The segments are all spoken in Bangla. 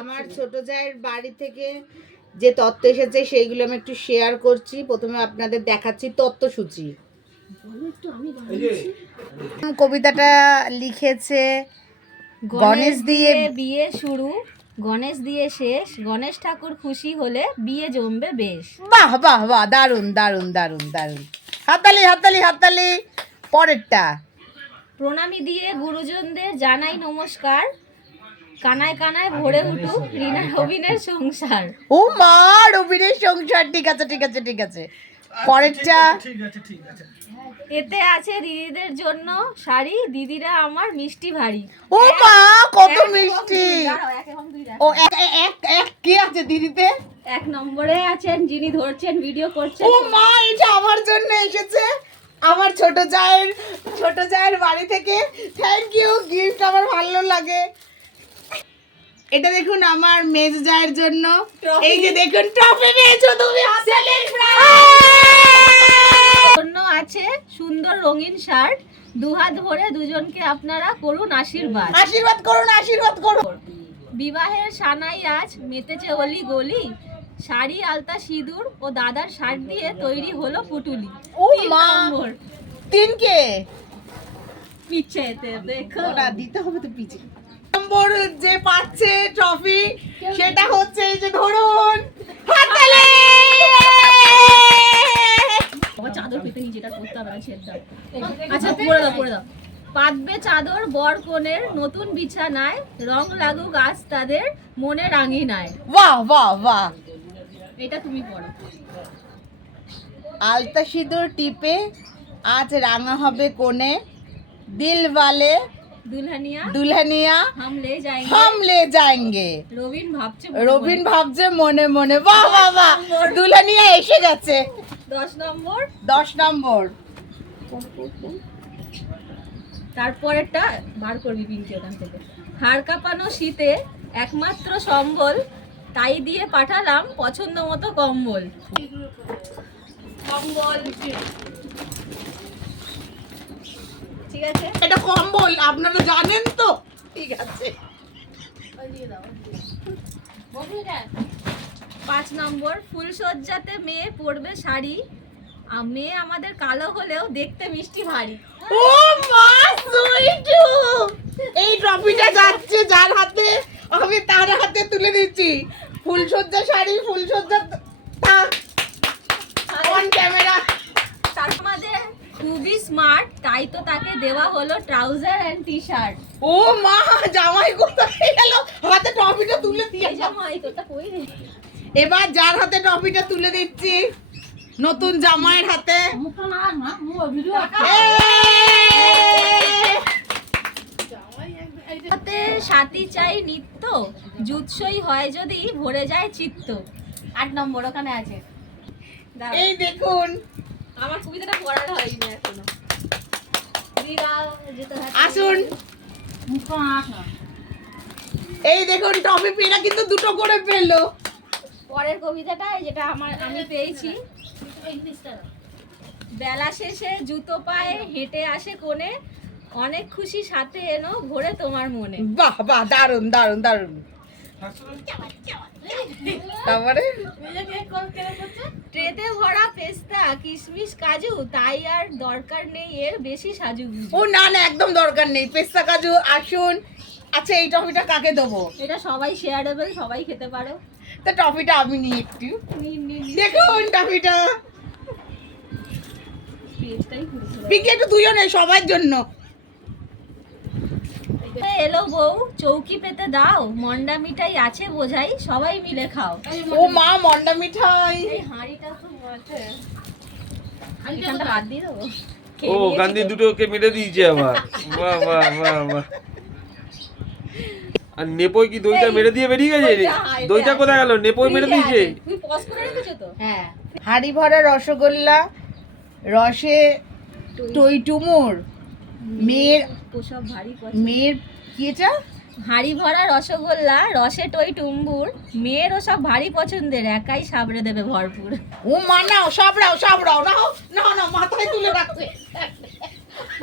আমার ছোট জায়ের বাড়ি থেকে যে তত্ত্ব এসেছে সেইগুলো আমি একটু শেয়ার করছি। প্রথমে আপনাদের দেখাচ্ছি তত্ত্বসূচি। কবিতাটা লিখেছে গণেশ দিয়ে বিয়ে শুরু, গণেশ দিয়ে শেষ, গণেশ ঠাকুর খুশি হলে বিয়ে জমবে বেশ। বাহ বাহ বাহ, দারুণ দারুণ দারুণ দারুণ, হাততালি হাততালি হাততালি। পরেরটা, প্রণামী দিয়ে গুরুজনদের জানাই নমস্কার, কানায় কানায় ভরে উঠুক রিনা রবিনের সংসার। ও মা, রবিনের সংসার, ঠিক আছে ঠিক আছে ঠিক আছে। পরেরটা, এতে আছে দিদিদের জন্য শাড়ি, দিদিরা আমার মিষ্টি ভারী। ও মা কত মিষ্টি। ও এক এক এক কে আছে দিদিতে? 1 নম্বরে আছেন যিনি ধরছেন ভিডিও করছেন। ও মা, এটা আমার জন্য এসেছে, আমার ছোট জায়ের বাড়ি থেকে। থ্যাংক ইউ, গিফট আমার ভালো লাগে। এটা দেখুন আমার মেজ জায়ের জন্য। এই যে দেখুন ট্রফি পেয়েছো তুমি, হাততালি। জন্য আছে সুন্দর রঙিন শার্ট, দুহাত ভরে দুজনকে আপনারা করুন আশীর্বাদ। আশীর্বাদ করুন আশীর্বাদ করুন। বিবাহের সানাই আজ মেতেছে অলি গলি, শাড়ি আলতা সিঁদুর ও দাদার শার্ট দিয়ে তৈরি হলো পুটুলি। ও 3 মা, নম্বর, 3 কে পিছে এতে দেখো ওটা দিতে হবে তো পিছে। নম্বর যে পাচ্ছে ট্রফি সেটা হচ্ছে এই যে ধরুন, হাততালি। আমার চাদর পেতে নিয়ে যেটা করতে হবে না ছেড়ে দাও। আচ্ছা পরে দাও। পাতবে চাদর বর কনের নতুন বিছানায়, রং লাগুক আজ তাদের মনে রাঙিনায়। বাহ বাহ বাহ। এটা তুমি পড়ো। আলতা সিঁদুর টিপে আজ রাঙা হবে কোণে, দিল वाले दुल्हनिया हम ले जाएंगे। রবিন ভাবছে মনে মনে। বাহ বাহ বাহ, দুলহানিয়া এসে গেছে। 10 নম্বর। তারপরেরটা বার করবি পিঙ্কি ওখান থেকে। হাড় কাঁপানো শীতে একমাত্র সম্বল, তাই দিয়ে পাঠালাম পছন্দ মতো কম্বল। ঠিক আছে, এটা কম্বল আপনারা জানেন তো, ঠিক আছে। 5 নম্বর, ফুলসজ্জাতে মেয়ে পরবে শাড়ি, মেয়ে আমাদের কালো হলেও দেখতে মিষ্টি ভারী। ও মা সুইটু, এই ট্রফিটা যাচ্ছে যার হাতে, আমি তার হাতে তুলে দিচ্ছি। ফুলসজ্জা শাড়ি, ফুলসজ্জা অন ক্যামেরা। তার আমাদের খুবই স্মার্ট, তাই তো তাকে দেওয়া হলো ট্রাউজার এন্ড টি শার্ট। ও মা, জামাই কোথায় গেল? হাতে ট্রফিটা তুলে দিয়ে জামাই তোটা কই রে? এবার যার হাতে ট্রফিটা তুলে দিচ্ছি, নতুন জামাইয়ের হাতে। হাতে সাথী চাই নিত্য, জুৎসই হয় যদি ভরে যায় চিত্ত। 8 নম্বর ওখানে আছে। এই দেখুন, আমার কবিতাটা পড়ার হয়নি এখনো। আসুন। এই দেখুন টপি পেরা কিন্তু দুটো করে পেলো। পরের কবিতাটা যেটা আমি পেয়েছি। বেলা শেষে জুতো পায়ে হেঁটে আসে কোণে, অনেক খুশি সাথে এনো ভরে তোমার মনে। বাহ বাহ, দারুন দারুন দারুন। তারপরে ট্রেতে ভরা পেস্তা কিশমিশ কাজু, তাই আর দরকার নেই এর বেশি সাজুগুজু। ও না না, একদম দরকার নেই পেস্তা কাজু। আসুন। আচ্ছা, এই টফিটা কাকে দেবো? এটা সবাই শেয়ারেবল, সবাই খেতে পারো। তো টফিটা আমি নিই একটু। দেখুন টফিটা, পিকে একটু তুইও নে, সবার জন্য। এলো বউ চৌকি পেতে দাও, মন্ডা মিঠাই আছে বোঝাই, সবাই মিলে খাও। ও মা, মন্ডা মিঠাই। এই হাঁড়িটা তো আছে, হাঁড়িটা বাদ দিয়ে দেবো। ও গান্ধী দুটোকে মেরে দিয়েছে আবার। বাহ বাহ বাহ বাহ। আর নেপোই কি দইটা মেরে দিয়ে বেরিয়ে গেছে? দইটা কোথায় গেল? নেপোই মেরে দিয়েছে। তুমি পজ করে রেখেছো তো? হ্যাঁ, হাঁড়ি ভরা রসগোল্লা, রসে টইটুমুর, মেয়ের ওসব ভারী মেয়ের কি এটা? হাঁড়ি ভরা রসগোল্লা, রসে টই টুম্বুর, মেয়ের ওসব ভারী পছন্দের, একাই সাবড়ে দেবে ভরপুর। ও মা, নাও সাবড়াও সাবড়াও, নাও না না, মাথায় তুলে রাখছে।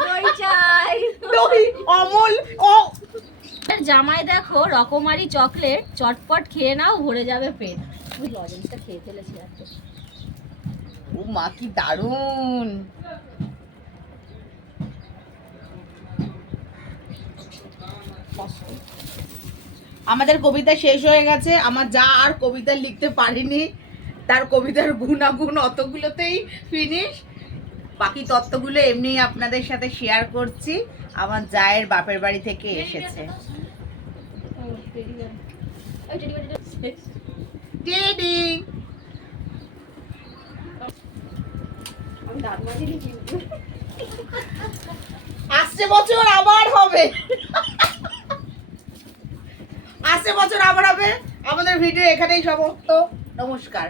দই চাই। দই অমল। ও আমাদের জামাই দেখো রকমারি চকলেট, চটপট খেয়ে নাও ভরে যাবে পেট। ওই লজেন্সটা খেয়ে ফেলেছি আজকে। ও মা কি দারুণ। আমাদের কবিতা শেষ হয়ে গেছে। আমার যা আর কবিতা লিখতে পারিনি, তার কবিতার গুণাগুণ অতগুলোতেই ফিনিশ। বাকি তত্ত্বগুলো এমনি আপনাদের সাথে শেয়ার করছি। আমার জায়ের বাপের বাড়ি থেকে এসেছে। টেডি আসছে বছর আবার হবে, আসছে বছর আবার হবে। আমাদের ভিডিও এখানেই সমাপ্ত। নমস্কার।